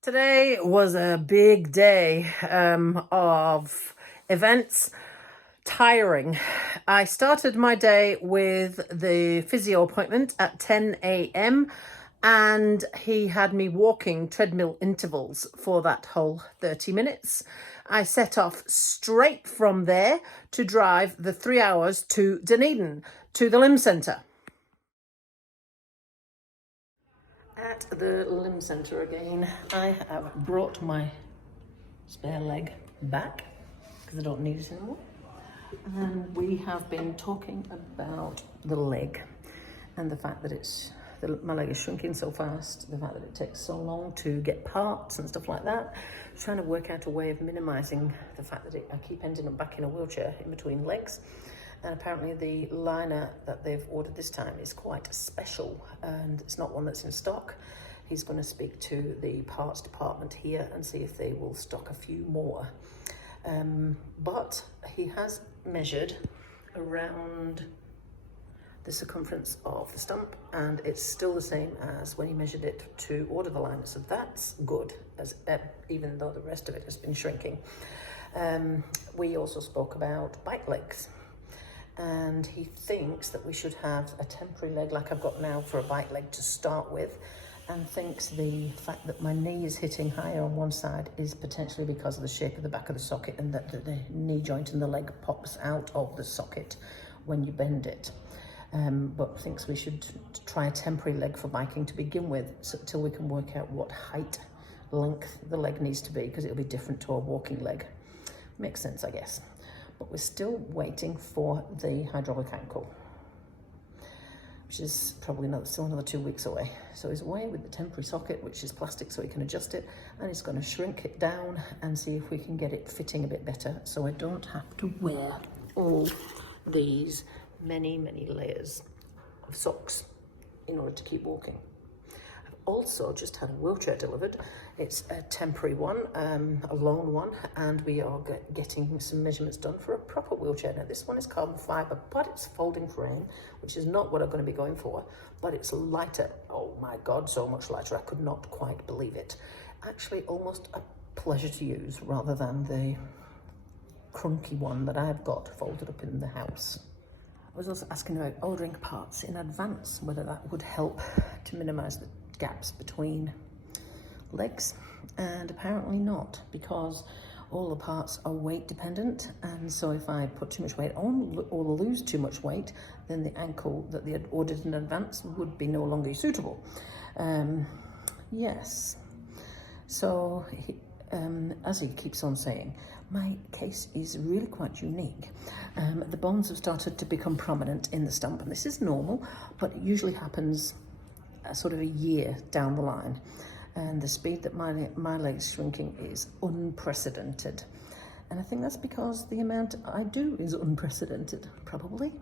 Today was a big day of events, tiring. I started my day with the physio appointment at 10 a.m. and he had me walking treadmill intervals for that whole 30 minutes. I set off straight from there to drive the 3 hours to Dunedin, to the limb centre. At the limb centre again, I have brought my spare leg back because I don't need it anymore. And we have been talking about the leg and the fact that my leg is shrinking so fast, the fact that it takes so long to get parts and stuff like that. Trying to work out a way of minimising the fact that I keep ending up back in a wheelchair in between legs. And apparently the liner that they've ordered this time is quite special and it's not one that's in stock. He's going to speak to the parts department here and see if they will stock a few more. But he has measured around the circumference of the stump and it's still the same as when he measured it to order the liner. So that's good, even though the rest of it has been shrinking. We also spoke about bike legs. And he thinks that we should have a temporary leg like I've got now for a bike leg to start with, and thinks the fact that my knee is hitting higher on one side is potentially because of the shape of the back of the socket and that the knee joint in the leg pops out of the socket when you bend it. But thinks we should try a temporary leg for biking to begin with till we can work out what height, length the leg needs to be, because it'll be different to a walking leg. Makes sense, I guess. But we're still waiting for the hydraulic ankle, which is probably still another 2 weeks away. So he's away with the temporary socket, which is plastic so he can adjust it, and he's going to shrink it down and see if we can get it fitting a bit better so I don't have to wear all these many layers of socks in order to keep walking. I've also just had a wheelchair delivered. It's a temporary one, a loan one, and we are getting some measurements done for a proper wheelchair. Now this one is carbon fibre, but it's folding frame, which is not what I'm going to be going for, but it's lighter. Oh my God, so much lighter. I could not quite believe it. Actually, almost a pleasure to use rather than the crunky one that I've got folded up in the house. I was also asking about ordering parts in advance, whether that would help to minimise the gaps between legs, and apparently not, because all the parts are weight dependent, and so if I put too much weight on or lose too much weight, then the ankle that they had ordered in advance would be no longer suitable. Yes, so as he keeps on saying, my case is really quite unique. The bones have started to become prominent in the stump, and this is normal, but it usually happens sort of a year down the line. And the speed that my leg's shrinking is unprecedented. And I think that's because the amount I do is unprecedented, probably.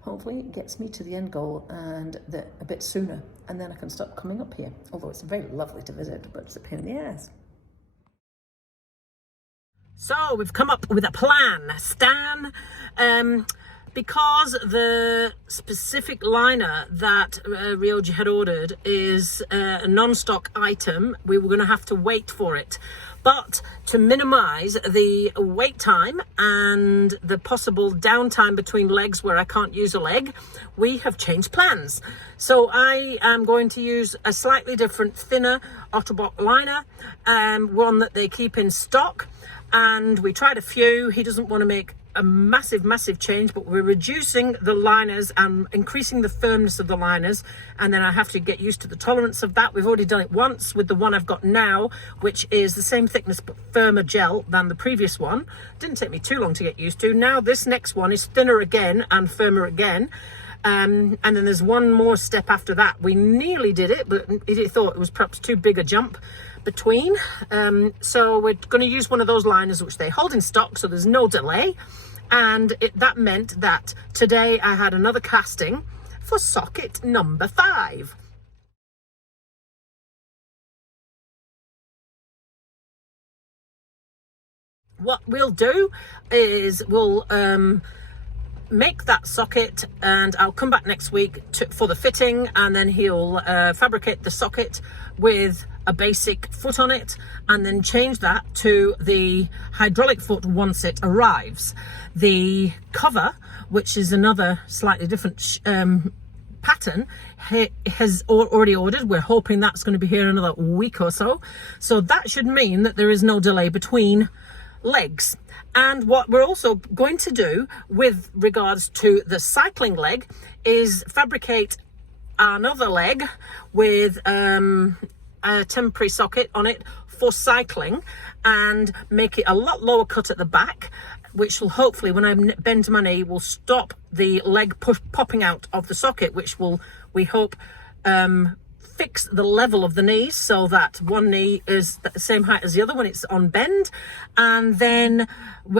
Hopefully it gets me to the end goal and a bit sooner, and then I can stop coming up here. Although it's very lovely to visit, but it's a pain in the ass. So we've come up with a plan, Stan. Because the specific liner that Ryoji had ordered is a non-stock item, we were going to have to wait for it. But to minimise the wait time and the possible downtime between legs where I can't use a leg, we have changed plans. So I am going to use a slightly different, thinner Otterbok liner, one that they keep in stock. And we tried a few. He doesn't want to make a massive change, but we're reducing the liners and increasing the firmness of the liners, and then I have to get used to the tolerance of that. We've already done it once with the one I've got now, which is the same thickness but firmer gel than the previous one. Didn't take me too long to get used to. Now this next one is thinner again and firmer again. And then there's one more step after that. We nearly did it, but he thought it was perhaps too big a jump between. So we're going to use one of those liners which they hold in stock, so there's no delay. And that meant that today I had another casting for socket number 5. What we'll do is we'll make that socket, and I'll come back next week for the fitting, and then he'll fabricate the socket with a basic foot on it and then change that to the hydraulic foot once it arrives. The cover, which is another slightly different pattern, has already ordered. We're hoping that's going to be here in another week or so. So that should mean that there is no delay between legs. And what we're also going to do with regards to the cycling leg is fabricate another leg with a temporary socket on it for cycling and make it a lot lower cut at the back, which will hopefully, when I bend my knee, will stop the leg popping out of the socket, which will, we hope, fix the level of the knee so that one knee is the same height as the other when it's on bend. And then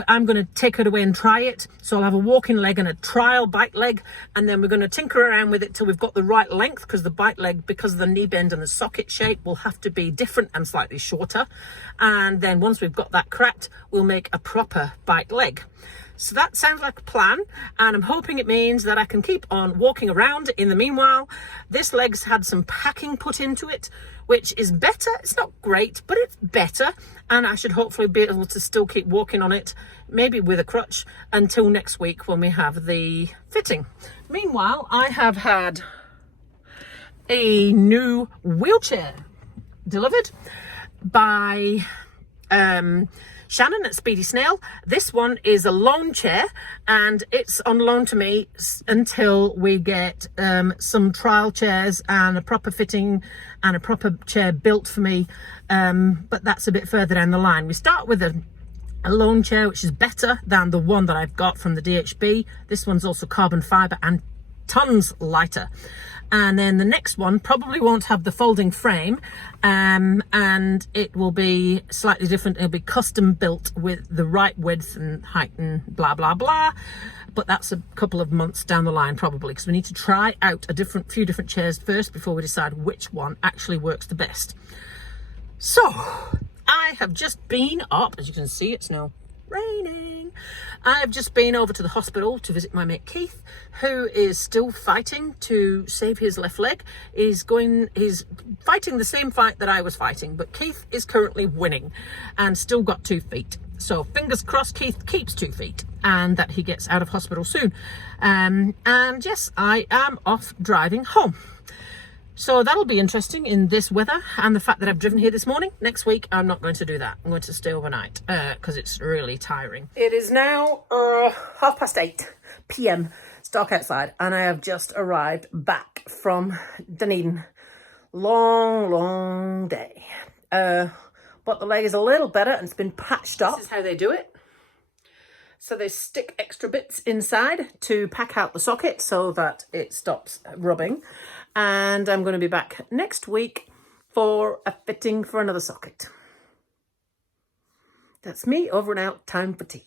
I'm going to take it away and try it. So I'll have a walking leg and a trial bike leg, and then we're going to tinker around with it till we've got the right length, because the bike leg, because of the knee bend and the socket shape, will have to be different and slightly shorter. And then once we've got that cracked, we'll make a proper bike leg. So that sounds like a plan, and I'm hoping it means that I can keep on walking around. In the meanwhile, this leg's had some packing put into it, which is better. It's not great, but it's better, and I should hopefully be able to still keep walking on it, maybe with a crutch, until next week when we have the fitting. Meanwhile, I have had a new wheelchair delivered by Shannon at Speedy Snail. This one is a loan chair, and it's on loan to me until we get some trial chairs and a proper fitting and a proper chair built for me, but that's a bit further down the line. We start with a loan chair, which is better than the one that I've got from the DHB. This one's also carbon fibre and tons lighter. And then the next one probably won't have the folding frame, and it will be slightly different. It'll be custom built with the right width and height and blah blah blah, but that's a couple of months down the line probably, because we need to try out a few different chairs first before we decide which one actually works the best. So I have just been up, as you can see, it's now raining. I've just been over to the hospital to visit my mate Keith, who is still fighting to save his left leg. He's fighting the same fight that I was fighting, but Keith is currently winning and still got 2 feet. So fingers crossed Keith keeps 2 feet and that he gets out of hospital soon. And yes, I am off driving home. So that'll be interesting in this weather and the fact that I've driven here this morning. Next week, I'm not going to do that. I'm going to stay overnight because it's really tiring. It is now 8:30 p.m. It's dark outside, and I have just arrived back from Dunedin. Long day. But the leg is a little better and it's been patched up. This is how they do it. So they stick extra bits inside to pack out the socket so that it stops rubbing. And I'm going to be back next week for a fitting for another socket. That's me, over and out, time for tea.